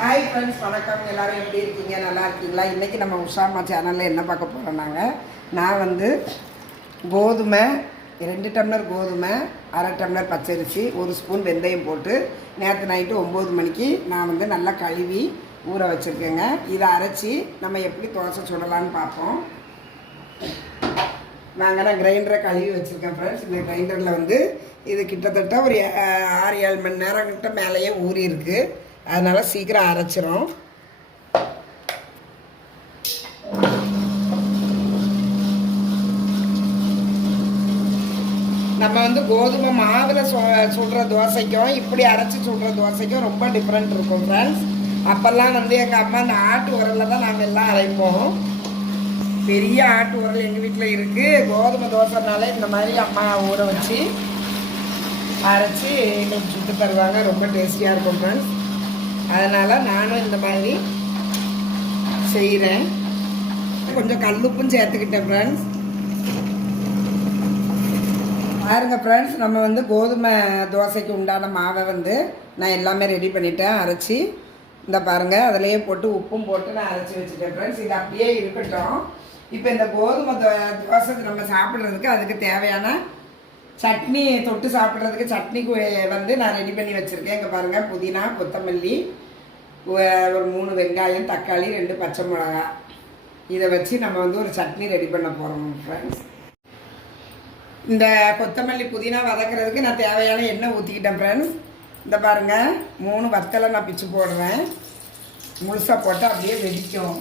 Hi friends வணக்கம். எல்லோரும் எப்படி இருக்கீங்க? நல்லா இருக்கீங்களா? இன்றைக்கி நம்ம உஷாமா சேனலில் என்ன பார்க்க போகிறோம் நாங்கள் நான் வந்து கோதுமை ரெண்டு டம்ளர் கோதுமை அரை டம்ளர் பச்சரிசி ஒரு ஸ்பூன் வெந்தயம் போட்டு நேற்று நைட்டு ஒம்பது மணிக்கு நான் வந்து நல்லா கழுவி ஊற வச்சுருக்கேங்க. இதை அரைச்சி நம்ம எப்படி தோசை சுடலான்னு பார்ப்போம். நாங்கள் நான் கிரைண்டரை கழுவி வச்சுருக்கேன் ஃப்ரெண்ட்ஸ் இந்த கிரைண்டரில் வந்து இது கிட்டத்தட்ட ஒரு ஆறு ஏழு மணி நேரம் கிட்ட மேலேயே ஊறி இருக்குது அதனால் சீக்கிரம் அரைச்சிரும். நம்ம வந்து கோதுமை மாவில் சு சுடுற தோசைக்கும் இப்படி அரைச்சி சுடுற தோசைக்கும் ரொம்ப டிஃப்ரெண்ட் இருக்கும் ஃப்ரெண்ட்ஸ் அப்போல்லாம் வந்து எங்கள் அம்மா அந்த ஆட்டு உரலில் தான் நாங்கள் எல்லாம் அரைப்போம். பெரிய ஆட்டு உரல் எங்கள் வீட்டில் இருக்குது கோதுமை தோசைனாலே இந்த மாதிரி அம்மா ஊற வச்சு அரைச்சி எங்களுக்கு சுட்டு தருவாங்க. ரொம்ப டேஸ்டியாக இருக்கும் ஃப்ரெண்ட்ஸ் அதனால் நானும் இந்த மாதிரி செய்கிறேன் கொஞ்சம் கல்லுப்பும் சேர்த்துக்கிட்டேன் ஃப்ரெண்ட்ஸ் பாருங்க ஃப்ரெண்ட்ஸ் நம்ம வந்து கோதுமை தோசைக்கு உண்டான மாவை வந்து நான் எல்லாமே ரெடி பண்ணிட்டேன் அரைச்சி. இந்த பாருங்கள் அதிலையே போட்டு உப்பும் போட்டு நான் அரைச்சி வச்சுட்டேன் ஃப்ரெண்ட்ஸ் இது அப்படியே இருக்கட்டும். இப்போ இந்த கோதுமை தோ தோசை நம்ம சாப்பிட்றதுக்கு அதுக்கு தேவையான சட்னி தொட்டு சாப்பிட்றதுக்கு சட்னிக்கு வந்து நான் ரெடி பண்ணி வச்சுருக்கேன். இங்கே பாருங்கள் புதினா கொத்தமல்லி ஒரு மூணு வெங்காயம் தக்காளி ரெண்டு பச்சை மிளகா. இதை வச்சு நம்ம வந்து ஒரு சட்னி ரெடி பண்ண போகிறோம் ஃப்ரெண்ட்ஸ் இந்த கொத்தமல்லி புதினா வதக்கிறதுக்கு நான் தேவையான எண்ணெய் ஊற்றிக்கிட்டேன் ஃப்ரெண்ட்ஸ் இந்த பாருங்கள் மூணு வத்தலை நான் பிச்சு போடுறேன். முழுசாக போட்டு அப்படியே வெடிக்கும்.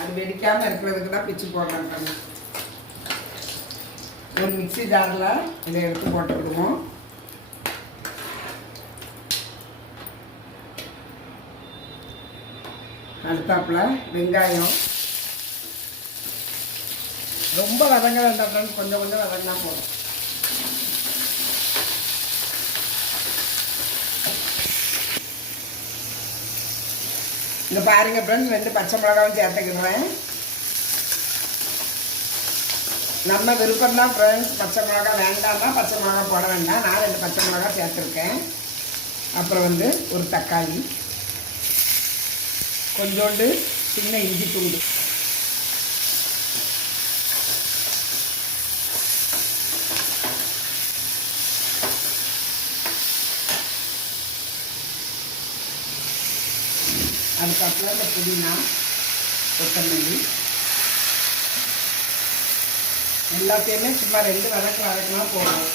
அது வெடிக்காமல் இருக்கிறதுக்கு தான் பிச்சு போடுறேன் ஃப்ரெண்ட்ஸ் ஒரு மிக்ஸி ஜாரில் இதை எடுத்து போட்டுக்கிடுவோம் அடுத்தாப்புல வெங்காயம். ரொம்ப வதங்க வேண்டாம் ஃப்ரெண்ட்ஸ் கொஞ்சம் கொஞ்சம் வதங்கினா போதும். இங்கே பாருங்க ஃப்ரெண்ட்ஸ் ரெண்டு பச்சை மிளகாவும் சேர்த்துக்கிடுறேன். நம்ம விருப்பம் தான் ஃப்ரெண்ட்ஸ் பச்சை மிளகா வேண்டாம்னா பச்சை மிளகா போட வேண்டாம். நான் ரெண்டு பச்சை மிளகா சேர்த்துருக்கேன். அப்புறம் வந்து ஒரு தக்காளி. கொஞ்சோண்டு சின்ன இஞ்சி பூண்டு. அதுக்கப்புறம் இந்த புதினா கொத்தமல்லி. எல்லாத்தையுமே சும்மா ரெண்டு வதக்கு வதக்கினா போதும்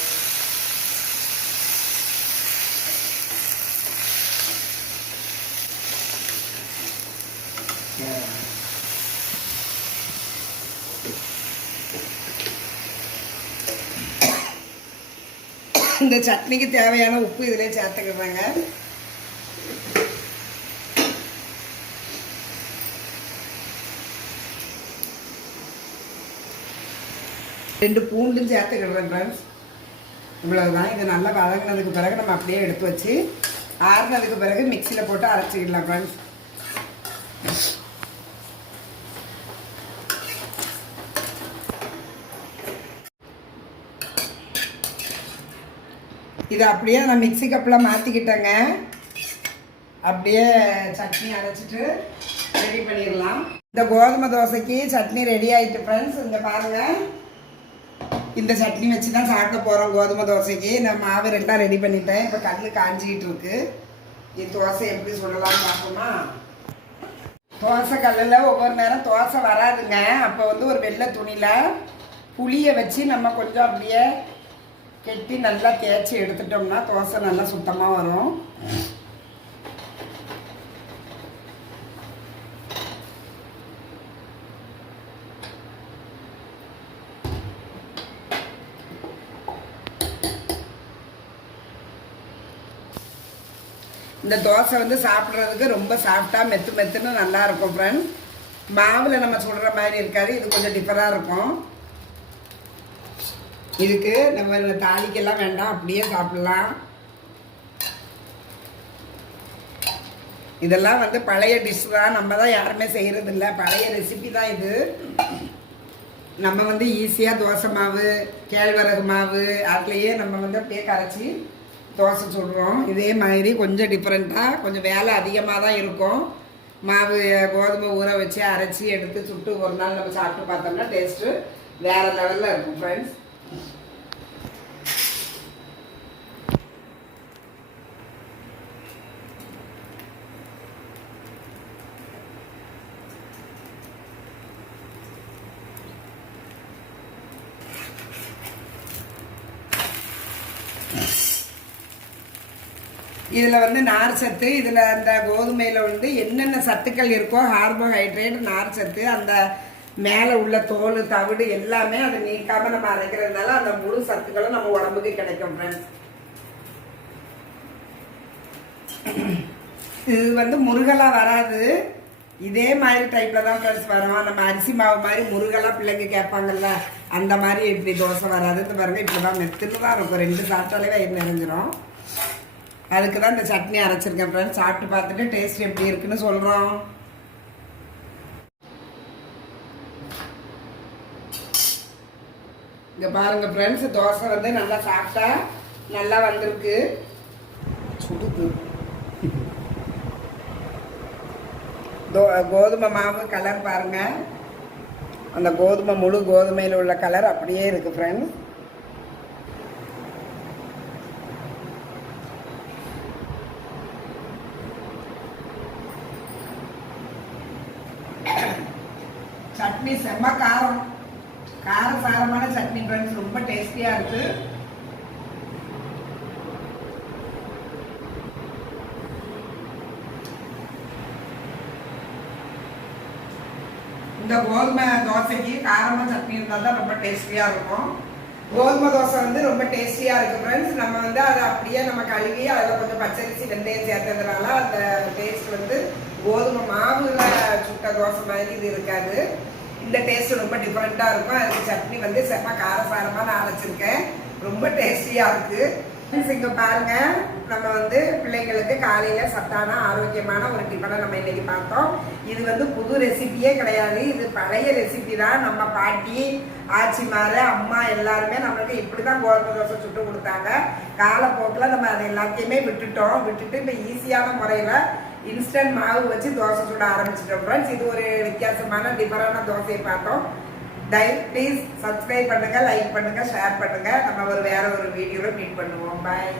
இந்த சட்னிக்கு தேவையான உப்பு இதிலே சேர்த்துக்கிறாங்க. ரெண்டு பூண்டும் சேர்த்துக்கிடுறேன் ஃப்ரெண்ட்ஸ் இவ்வளவுதான். இது நல்லா வதங்கினதுக்கு பிறகு நம்ம அப்படியே எடுத்து வச்சு ஆறுனதுக்கு பிறகு மிக்சியில் போட்டு அரைச்சிக்கிடலாம் ஃப்ரெண்ட்ஸ் இதை அப்படியே நான் மிக்ஸி கப்பில் மாற்றிக்கிட்டேங்க அப்படியே சட்னி அரைச்சிட்டு ரெடி பண்ணிடலாம். இந்த கோதுமை தோசைக்கு சட்னி ரெடி ஆயிட்டு ஃப்ரெண்ட்ஸ் இங்கே பாருங்கள் இந்த சட்னி வச்சு தான் சாப்பிட போகிறோம் கோதுமை தோசைக்கு. நான் மாவு ரெண்டாக ரெடி பண்ணிட்டேன். இப்போ கல் காஞ்சிக்கிட்டு இருக்கு. இது தோசை எப்படி சொல்லலாம்னு பார்ப்போமா? தோசை கல்லில் ஒவ்வொரு நேரம் தோசை வராதுங்க. அப்போ வந்து ஒரு வெள்ளை துணியில் புளியை வச்சு நம்ம கொஞ்சம் அப்படியே கெட்டி நல்லா தேய்ச்சி எடுத்துட்டோம்னா தோசை நல்லா சுத்தமாக வரும். இந்த தோசை வந்து சாப்பிட்றதுக்கு ரொம்ப சாஃப்டாக மெத்து மெத்துன்னு நல்லா இருக்கும் ஃப்ரெண்ட் மாவில் நம்ம சுடுற மாதிரி இருக்காது இது கொஞ்சம் டிஃபராக இருக்கும். இதுக்கு நம்ம தாளிக்கெல்லாம் வேண்டாம் அப்படியே சாப்பிடலாம். இதெல்லாம் வந்து பழைய டிஷ் தான் நம்ம தான் யாருமே செய்கிறதில்ல பழைய ரெசிபி தான் இது. நம்ம வந்து ஈஸியாக தோசை மாவு கேழ்வரகு மாவு அதுலேயே நம்ம வந்து அப்படியே கரைச்சி தோசை சுடுறோம். இதே மாதிரி கொஞ்சம் டிஃப்ரெண்ட்டாக கொஞ்சம் வேலை அதிகமாக தான் இருக்கும். மாவு கோதுமை ஊற வச்சு அரைச்சி எடுத்து சுட்டு ஒரு நாள் நம்ம சாப்பிட்டு பார்த்தோம்னா டேஸ்ட்டு வேறு லெவலில் இருக்கும் ஃப்ரெண்ட்ஸ் இதில் வந்து நார் சத்து இதில் அந்த கோதுமையில் வந்து என்னென்ன சத்துக்கள் இருக்கோ கார்போஹைட்ரேட் நார் சத்து அந்த மேலே உள்ள தோல் தவிடு எல்லாமே அதை நீக்காமல் நம்ம அரைக்கிறதுனால அந்த முழு சத்துக்களும் நம்ம உடம்புக்கு கிடைக்கும் ஃப்ரெண்ட்ஸ் இது வந்து முருகலாக வராது. இதே மாதிரி டைப்பில் தான் ஃப்ரெண்ட்ஸ் வரும். நம்ம அரிசி மாவு மாதிரி முருகலாக பிள்ளைங்க கேட்பாங்கல்ல அந்த மாதிரி இப்படி தோசை வராது. இந்த இப்படி தான் மெத்துன்னு தான் இருக்கும். ரெண்டு சாப்பிட்டாலே வயிறு நிறைஞ்சிரும். அதுக்கு தான் இந்த சட்னி அரைச்சிருக்கேன் ஃப்ரெண்ட்ஸ் சாப்பிட்டு பார்த்துட்டு டேஸ்ட் எப்படி இருக்குன்னு சொல்கிறோம் இங்கே பாருங்கள் ஃப்ரெண்ட்ஸ் தோசை வந்து நல்லா சாப்பிட்டா நல்லா வந்திருக்கு. சுடுது. தோ கோதுமை மாவு கலர் பாருங்கள் அந்த கோதுமை முழு கோதுமையில் உள்ள கலர் அப்படியே இருக்குது ஃப்ரெண்ட்ஸ் ரொம்ப காரம். கார சாரமான சட்னி ஃப்ரெண்ட்ஸ் ரொம்ப டேஸ்டியா இருக்கு. இந்த கோதுமை தோசைக்கு காரமாக சட்னி இருந்தால் தான் ரொம்ப டேஸ்டியாக இருக்கும். கோதுமை தோசை வந்து ரொம்ப டேஸ்டியாக இருக்குது ஃப்ரெண்ட்ஸ் நம்ம வந்து அதை அப்படியே நம்ம கழுவி அதில் கொஞ்சம் பச்சரிசி வெந்தயம் சேர்த்ததுனால அந்த டேஸ்ட் வந்து கோதுமை மாவுல சுட்ட தோசை மாதிரி இது இருக்காது. இந்த டேஸ்ட் ரொம்ப டிஃப்ரெண்ட்டாக இருக்கும். அதுக்கு சட்னி வந்து செம்ம காரசாரமாக நான் அரைச்சிருக்கேன். ரொம்ப டேஸ்டியாக இருக்குது இங்கே பாருங்க. நம்ம வந்து பிள்ளைங்களுக்கு காலையில் சத்தான ஆரோக்கியமான ஒரு டிஃபனை நம்ம இன்னைக்கு பார்த்தோம். இது வந்து புது ரெசிபியே கிடையாது. இது பழைய ரெசிபி தான். நம்ம பாட்டி ஆச்சிமாரு அம்மா எல்லாருமே நம்மளுக்கு இப்படி தான் கோதுமை தோசை சுட்டு கொடுத்தாங்க. காலப்போக்கில் நம்ம அதை எல்லாத்தையுமே விட்டுட்டோம். விட்டுட்டு இப்போ ஈஸியான முறையில் இன்ஸ்டன்ட் மாவு வச்சு தோசை சுட ஆரம்பிச்சிட்டோம் ஃப்ரெண்ட்ஸ் இது ஒரு வித்தியாசமான டிஃபரான தோசையை பார்த்தோம். தயவு ப்ளீஸ் சப்ஸ்கிரைப் பண்ணுங்க லைக் பண்ணுங்க ஷேர் பண்ணுங்க. நம்ம ஒரு வேற ஒரு வீடியோவில் மீட் பண்ணுவோம். பாய்